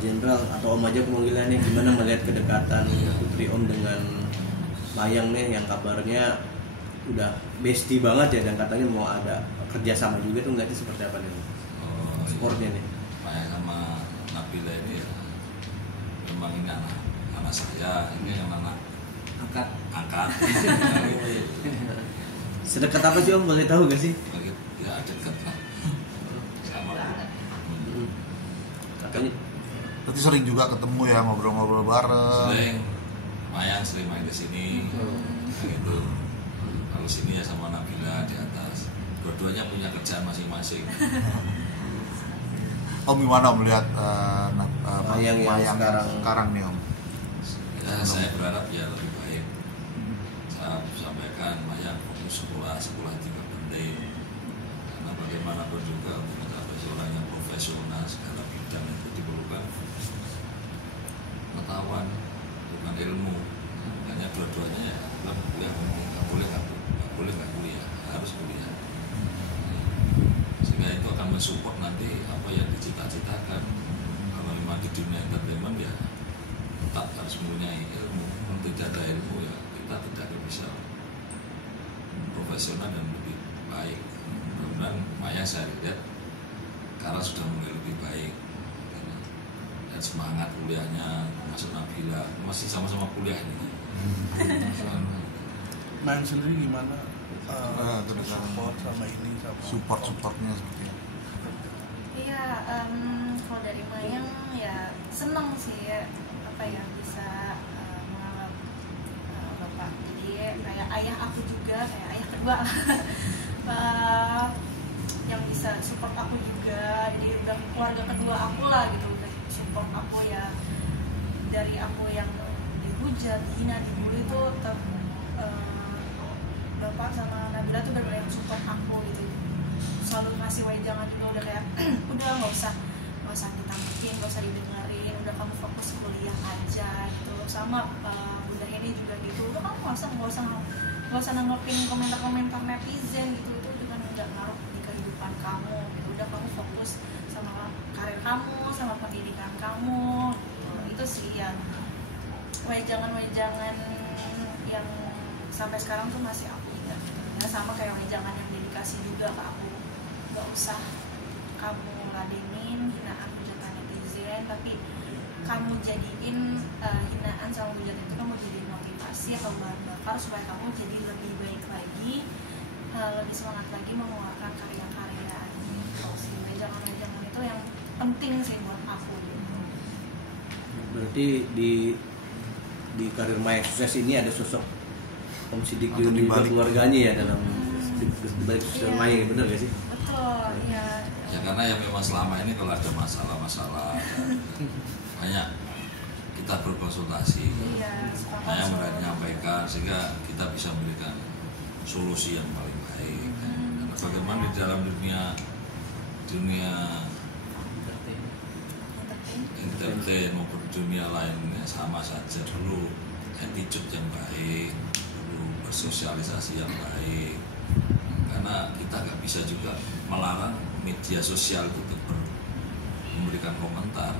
Jenderal atau Om aja pemanggilannya, gimana melihat kedekatan Putri Om dengan Mayang nih yang kabarnya udah bestie banget ya, dan katanya mau ada kerjasama juga tuh, ngeliatnya seperti apa nih supportnya nih? Mayang sama Nabila ini ya memang ini anak saya, ini yang anak angkat. Sedekat apa sih Om, boleh tahu gak sih? Ya dekat lah sama. Katanya Berarti sering juga ketemu ya, ngobrol-ngobrol bareng. Sering, Mayang sering main ke sini, gitu. Kalau sini ya sama Nabila di atas. Dua-duanya punya kerjaan masing-masing. Om gimana melihat Mayang yang sekarang nih Om? Ya, saya berharap ya lebih baik. Saya sampaikan Mayang fokus sekolah juga penting. Karena bagaimanapun juga untuk mencapai seorang yang profesional segala bidang itu diperlukan pengetahuan, bukan ilmu. Makanya dua-duanya ya kuliah penting, nggak boleh nggak kuliah, harus kuliah. Sehingga itu akan mensupport nanti apa yang dicita-citakan. Kalau memang di dunia entertainment ya tetap harus mempunyai ilmu. Kalau tidak ada ilmu ya kita tidak bisa profesional dan lebih baik. Mudah-mudahan Maya saya lihat karena sudah mulai lebih baik dan semangat kuliahnya, masuk Nabila masih sama-sama kuliah ini. Main sendiri gimana? Support sama ini sama supportnya seperti itu. Iya, kalau dari Mayang ya seneng sih ya, apa ya, bisa menganggap bapak jadi kayak ayah aku juga, kayak ayah kedua yang bisa support aku juga, jadi udah keluarga kedua aku lah gitu, udah support aku ya, dari aku yang dihujat, dihina, dibully itu tetap bapak sama Nabila tuh benar-benar support aku gitu, selalu ngasih wejangan juga, udah kayak udah nggak usah ditangkepin, nggak usah didengerin, udah kamu fokus kuliah aja gitu. Sama Bunda Heni juga gitu, udah kamu nggak usah nanggepin komentar netizen gitu, itu juga nggak ngaruh di kehidupan kamu gitu, udah kamu fokus sama karir kamu, sama pendidikan kamu gitu. Itu sih yang wejangan yang sampai sekarang tuh masih aku ingat gitu. Ya, sama kayak wejangan yang dikasih juga ke aku, nggak usah kamu ladenin hinaan hujatan netizen, tapi kamu jadiin hinaan sama hujatan itu kamu jadi motivasi atau bahan bakar supaya kamu jadi lebih baik lagi, lebih semangat lagi mengeluarkan karya-karya. Kalau si wejangan itu yang penting sih buat aku gitu. Berarti di karir Mayang sukses ini ada sosok Om Sidik juga keluarganya ya dalam dibalik sosial Mayang, benar gak sih? Betul, ya. Ya karena yang memang selama ini kalau ada masalah banyak kita berkonsultasi, banyak menyampaikan sehingga kita bisa memberikan solusi yang paling baik. Karena bagaimana di dalam dunia entertain maupun dunia lainnya sama saja, dulu attitude yang baik, dulu bersosialisasi yang baik. Karena kita nggak bisa juga melarang media sosial itu untuk memberikan komentar.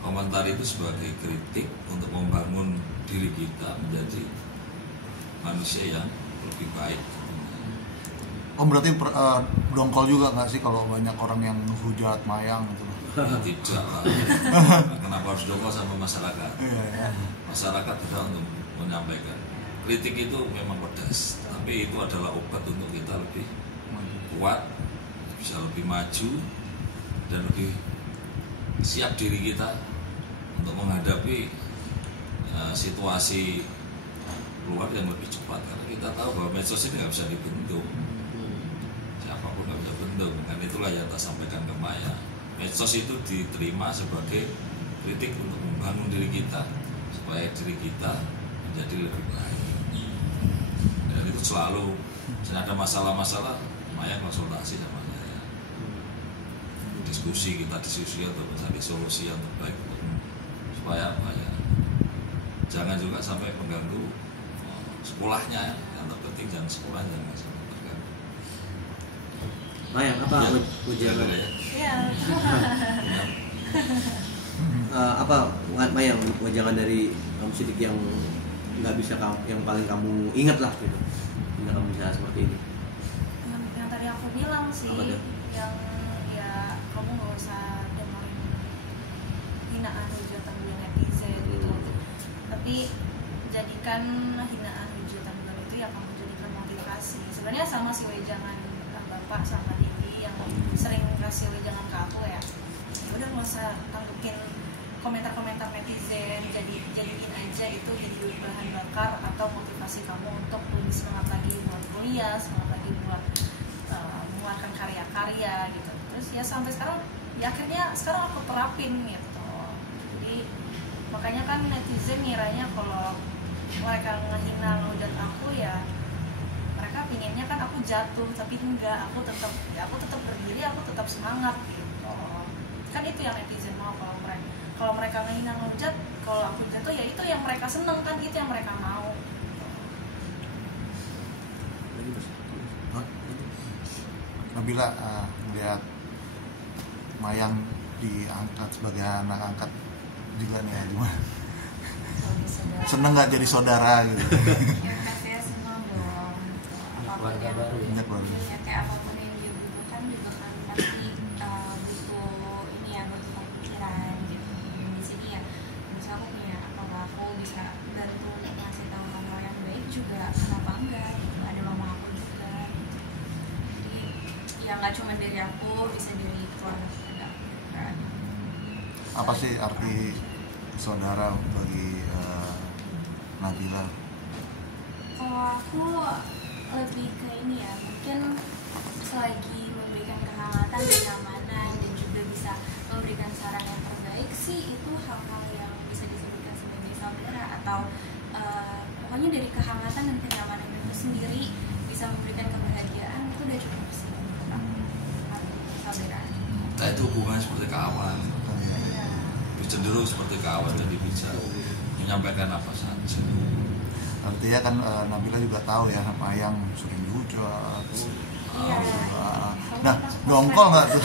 Komentar itu sebagai kritik untuk membangun diri kita menjadi manusia yang lebih baik. Om berarti dongkol juga nggak sih kalau banyak orang yang hujat Mayang gitu? Ya, tidak lah. Kenapa harus dongkol sama masyarakat? Masyarakat tidak untuk menyampaikan. Kritik itu memang pedas, tapi itu adalah obat untuk kita lebih kuat, bisa lebih maju dan lebih siap diri kita untuk menghadapi situasi keluar yang lebih cepat. Karena kita tahu bahwa medsos ini nggak bisa dibentuk, siapapun nggak bisa bentuk. Dan itulah yang saya sampaikan ke Maya. Medsos itu diterima sebagai kritik untuk membangun diri kita supaya diri kita menjadi lebih baik. Dan itu selalu ada masalah-masalah, Maya konsultasi sama saya, diskusi untuk mencari solusi yang terbaik supaya apa ya, jangan juga sampai mengganggu sekolahnya. Yang terpenting jangan sekolah jangan sampai terganggu. Mayang apa ujian? Iya. apa Mayang wajangan dari kamu Sidik yang nggak bisa yang paling kamu ingat lah gitu, hingga kamu bisa seperti ini? Yang tadi aku bilang sih, Apa tuh? yang ya kamu nggak usah dengerin hinaan hujatan dari netizen gitu, tapi jadikan hinaan hujatan dari itu ya kamu jadikan motivasi. Sebenarnya sama si wejangan bapak sama Didi yang sering kasih wejangan ke aku ya udah nggak usah tanggepin komentar-komentar netizen, jadiin aja itu jadi bahan bakar atau motivasi kamu untuk lebih semangat lagi buat kuliah, semangat lagi buat mengeluarkan karya-karya gitu. Terus ya sampai sekarang ya akhirnya sekarang aku terapin gitu. Jadi makanya kan netizen ngiranya kalau mereka ngehina ngehujat aku ya mereka pinginnya kan aku jatuh, tapi enggak, aku tetap berdiri, aku tetap semangat gitu. Kan itu yang netizen mau, kalau mereka ngehina ngehujat, kalau aku jatuh ya itu yang mereka seneng kan, itu yang mereka mau. Nabila melihat Mayang diangkat sebagai anak angkat juga nih ya, gimana? Seneng nggak jadi saudara gitu? Ya saya senang dong. Keluarga baru ya. Banyak baru. Ya kayak apapun yang dia butuhkan juga kan pasti butuh ini ya, butuh pikiran gitu. Di sini ya, misalnya aku punya apa aku bisa bantu untuk ngasih tahu hal yang baik juga, kenapa enggak? Gitu. Ada mama aku juga. Gitu. Jadi ya nggak cuma dari aku, bisa dari keluarga kita. Kan. Apa sih arti saudara bagi Nabila? Kalau aku lebih ke ini ya, mungkin selagi memberikan kehangatan dan kenyamanan dan juga bisa memberikan saran yang terbaik sih, itu hal-hal yang bisa disebutkan sebagai saudara. Atau pokoknya dari kehangatan dan kenyamanan itu sendiri bisa memberikan kebahagiaan, itu udah cukup sih untuk aku. Saudara Nah, itu hubungannya seperti kawan, cenderung seperti kawan, jadi bisa menyampaikan apa saja. Artinya kan Nabila juga tahu ya Mayang sering dihujat. Nah, dongkol nggak tuh?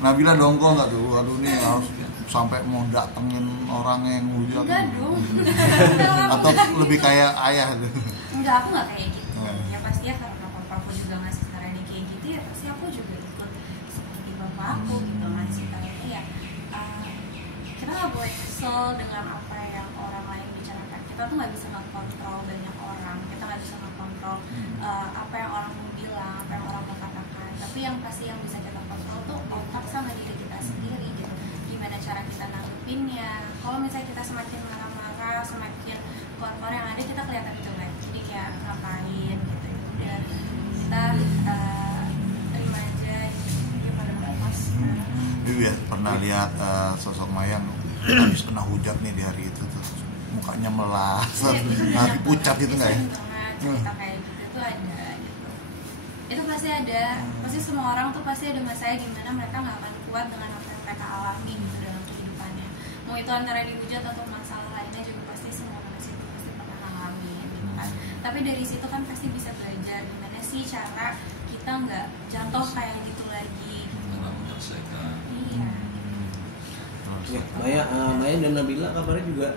Nabila dongkol nggak tuh? Aduh nih harus sampai mau datengin orang yang hujat. enggak dong. Atau lebih kayak ayah tuh? Enggak, aku nggak kayak gitu. Ya pasti ya karena papa aku juga ngasih sarannya kayak gitu, ya pasti aku juga ikut seperti bapak aku gitu, ngasih sarannya ya. Kita nggak boleh kesel dengan apa yang orang lain bicarakan. Kita tuh nggak bisa ngekontrol banyak orang, kita nggak bisa ngekontrol apa yang orang mau bilang, apa yang orang mau katakan. Tapi yang pasti yang bisa kita kontrol tuh otak sama diri kita sendiri gitu. Gimana cara kita nanggepinnya. Kalau misalnya kita semakin marah-marah, semakin keluar-keluar yang ada, kita kelihatan jelek. Jadi kayak ngapain gitu. Dan kita terima aja gitu. Daripada lepas. Iya, pernah lihat sosok Mayang habis kena hujat nih di hari itu tuh, mukanya melas, hari pucat gitu nggak ya? Cerita kayak gitu tuh ada gitu. Itu pasti ada, pasti semua orang tuh pasti ada masanya dimana mereka nggak akan kuat dengan apa yang mereka alami gitu dalam kehidupannya. Mau itu antara dihujat atau masalah lainnya juga pasti semua manusia itu pasti pernah ngalamin gitu kan. Tapi dari situ kan pasti bisa belajar gimana sih cara kita nggak jatuh kayak gitu lagi. Dalam menyelesaikan. Iya. Ya, Maya dan Nabila kabarnya juga